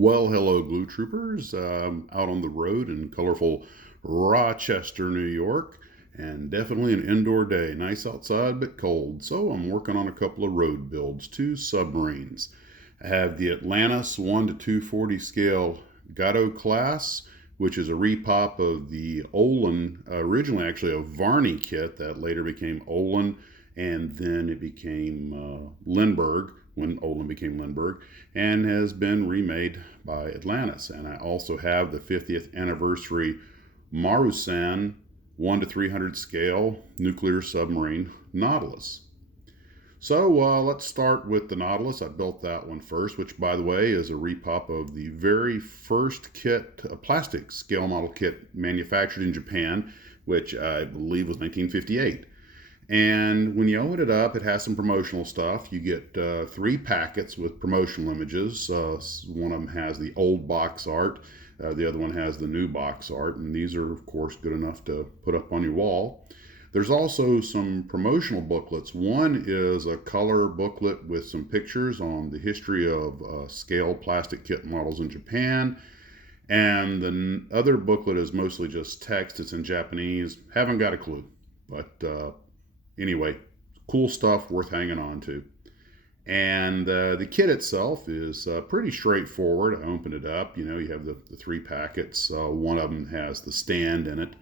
Well, hello, Blue Troopers. Out on the road in colorful Rochester, New York, and definitely an indoor day. Nice outside, but cold. So I'm working on a couple of road builds, two submarines. I have the Atlantis 1 to 240 scale Gatto class, which is a repop of the Olin, originally actually a Varney kit that later became Olin, and then it became Lindbergh when Olin became Lindbergh, and has been remade by Atlantis. And I also have the 50th anniversary Marusan 1 to 300 scale nuclear submarine Nautilus. So let's start with the Nautilus. I built that one first, which, by the way, is a repop of the very first kit, a plastic scale model kit manufactured in Japan, which I believe was 1958. And when you open it up, it has some promotional stuff. You get three packets with promotional images. One of them has the old box art. The other one has the new box art. And these are, of course, good enough to put up on your wall. There's also some promotional booklets. One is a color booklet with some pictures on the history of scale plastic kit models in Japan. And the other booklet is mostly just text. It's in Japanese. Haven't got a clue. But anyway, cool stuff worth hanging on to. And the kit itself is pretty straightforward. I opened it up. You have the three packets. One of them has the stand in it,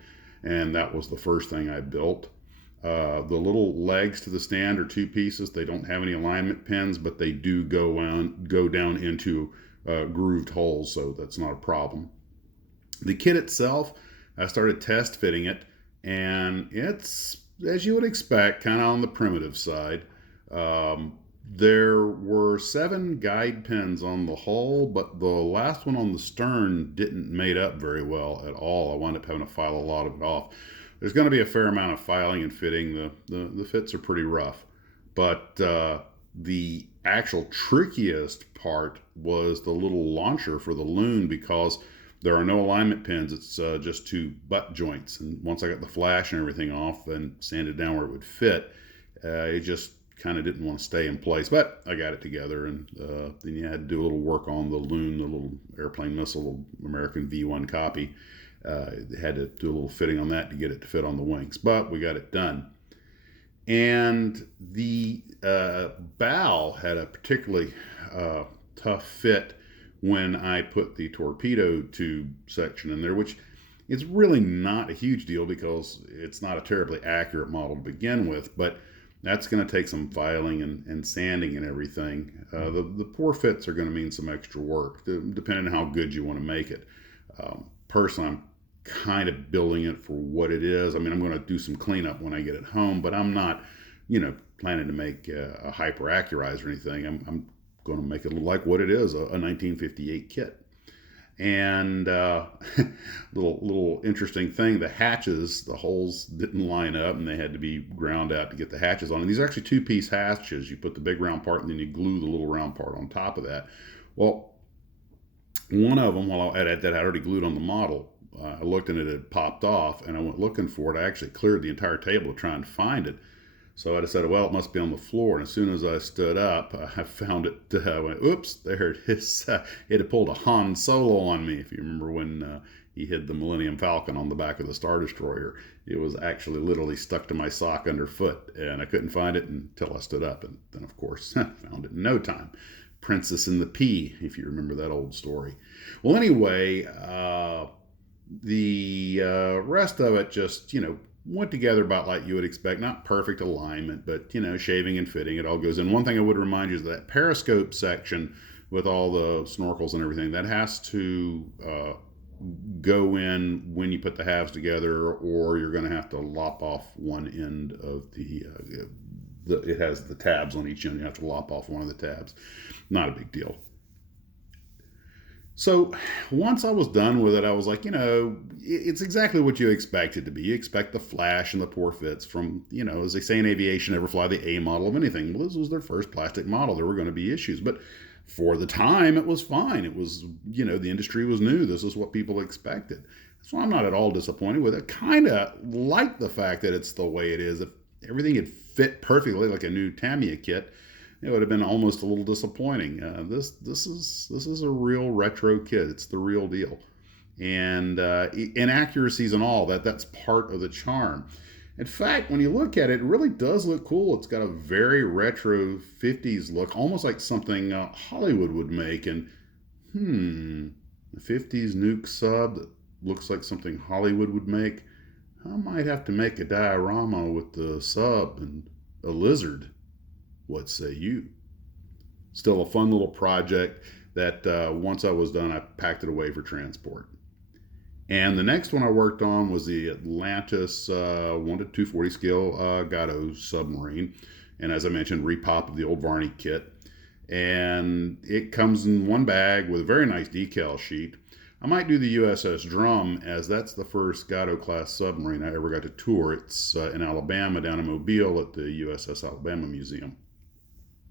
and that was the first thing I built. The little legs to the stand are two pieces. They don't have any alignment pins, but they do go down into grooved holes, so that's not a problem. The kit itself, I started test fitting it, and it's, as you would expect, kind of on the primitive side. There were 7 guide pins on the hull, but the last one on the stern didn't mate up very well at all. I wound up having to file a lot of it off. There's going to be a fair amount of filing and fitting. The fits are pretty rough. But the actual trickiest part was the little launcher for the loon, because there are no alignment pins. It's just 2 butt joints. And once I got the flash and everything off and sanded down where it would fit, it just kind of didn't want to stay in place. But I got it together, and then you had to do a little work on the loon, the little airplane missile, little American V1 copy. Had to do a little fitting on that to get it to fit on the wings. But we got it done. And the bow had a particularly tough fit when I put the torpedo tube section in there, which is really not a huge deal because it's not a terribly accurate model to begin with, but that's going to take some filing and sanding and everything. The poor fits are going to mean some extra work, depending on how good you want to make it. Personally, I'm kind of building it for what it is. I mean, I'm going to do some cleanup when I get it home, but I'm not, planning to make a hyper accurize or anything. I'm going to make it look like what it is, a 1958 kit. And little interesting thing, the hatches, the holes didn't line up, and they had to be ground out to get the hatches on. And these are actually 2-piece hatches. You put the big round part, and then you glue the little round part on top of that. Well, one of them, while I had that already glued on the model, I looked and it had popped off, and I went looking for it. I actually cleared the entire table to try and find it. So I decided, well, it must be on the floor. And as soon as I stood up, I found it. I went, oops, there it is. It had pulled a Han Solo on me. If you remember when he hid the Millennium Falcon on the back of the Star Destroyer, it was actually literally stuck to my sock underfoot. And I couldn't find it until I stood up. And then, of course, found it in no time. Princess and the Pea, if you remember that old story. Well, anyway, the rest of it just, went together about like you would expect. Not perfect alignment, but shaving and fitting, it all goes in. One thing I would remind you is that periscope section with all the snorkels and everything, that has to go in when you put the halves together, or you're going to have to lop off one end of it has the tabs on each end. You have to lop off one of the tabs. Not a big deal. So once I was done with it, I was like, it's exactly what you expect it to be. You expect the flash and the poor fits from, as they say in aviation, never fly the A model of anything. Well, this was their first plastic model. There were going to be issues. But for the time, it was fine. It was, the industry was new. This is what people expected. So I'm not at all disappointed with it. Kind of like the fact that it's the way it is. If everything had fit perfectly like a new Tamiya kit, it would have been almost a little disappointing. This is a real retro kit. It's the real deal, and inaccuracies and all that's part of the charm. In fact, when you look at it, it really does look cool. It's got a very retro 50s look, almost like something Hollywood would make. And a 50s nuke sub that looks like something Hollywood would make. I might have to make a diorama with the sub and a lizard. What say you? Still a fun little project that once I was done, I packed it away for transport. And the next one I worked on was the Atlantis 1 to 240 scale Gato submarine. And as I mentioned, repop of the old Varney kit. And it comes in one bag with a very nice decal sheet. I might do the USS Drum, as that's the first Gato class submarine I ever got to tour. It's in Alabama, down in Mobile at the USS Alabama Museum.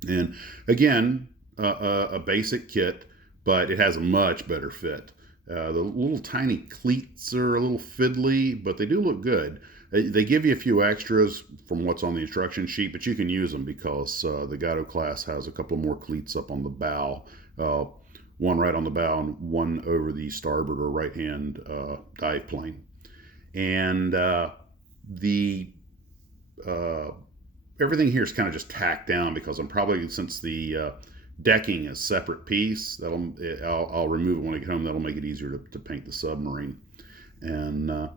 And again, a basic kit, but it has a much better fit. The little tiny cleats are a little fiddly, but they do look good. They give you a few extras from what's on the instruction sheet, but you can use them because the Gato class has a couple more cleats up on the bow. One right on the bow and one over the starboard or right-hand dive plane. And the everything here is kind of just tacked down because I'm probably, since the decking is separate piece, I'll remove it when I get home. That'll make it easier to paint the submarine. And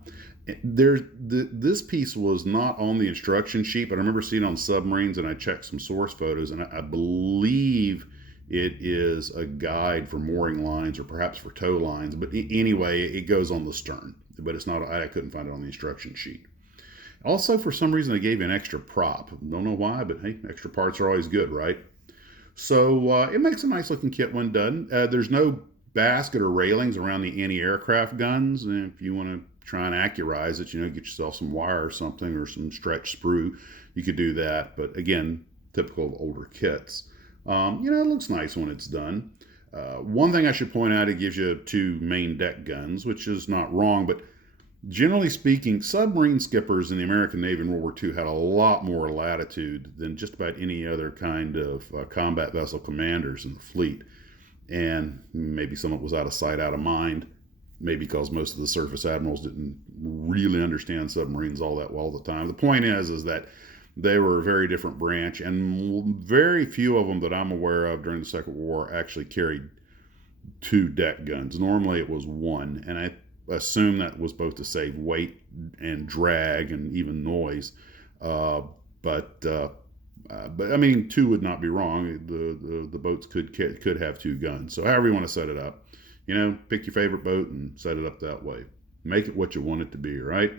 this piece was not on the instruction sheet, but I remember seeing it on submarines, and I checked some source photos, and I believe it is a guide for mooring lines or perhaps for tow lines. But anyway, it goes on the stern, but it's not. I couldn't find it on the instruction sheet. Also, for some reason, they gave you an extra prop. Don't know why, but hey, extra parts are always good, right? So it makes a nice looking kit when done. There's no basket or railings around the anti-aircraft guns. And if you want to try and accurize it, get yourself some wire or something or some stretch sprue, you could do that. But again, typical of older kits. It looks nice when it's done. One thing I should point out, it gives you 2 main deck guns, which is not wrong, but generally speaking, submarine skippers in the American Navy in World War II had a lot more latitude than just about any other kind of combat vessel commanders in the fleet. And maybe some of it was out of sight, out of mind. Maybe because most of the surface admirals didn't really understand submarines all that well at the time. The point is that they were a very different branch, and very few of them that I'm aware of during the Second World War actually carried 2 deck guns. Normally it was 1, and I assume that was both to save weight and drag and even noise. But I mean, 2 would not be wrong. The boats could have 2 guns. So however you want to set it up, pick your favorite boat and set it up that way. Make it what you want it to be, right?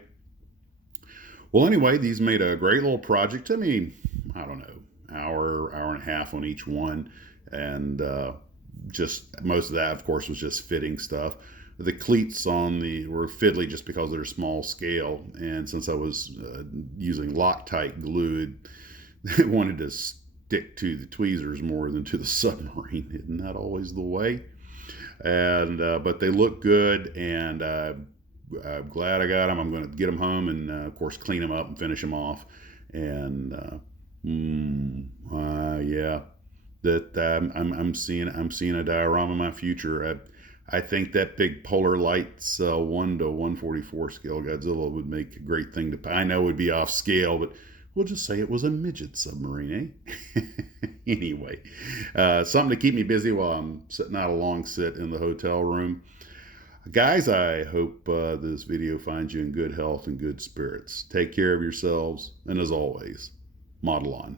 Well, anyway, these made a great little project. I mean, I don't know, hour and a half on each one. And just most of that, of course, was just fitting stuff. The cleats were fiddly just because they're small scale. And since I was using Loctite glue, it wanted to stick to the tweezers more than to the submarine. Isn't that always the way? And but they look good, and I'm glad I got them. I'm going to get them home and, of course, clean them up and finish them off. And yeah, that I'm seeing a diorama in my future. I think that big Polar Lights 1 to 144 scale Godzilla would make a great thing to. I know it would be off scale, but we'll just say it was a midget submarine, eh? Anyway, something to keep me busy while I'm sitting out a long sit in the hotel room. Guys, I hope this video finds you in good health and good spirits. Take care of yourselves, and as always, model on.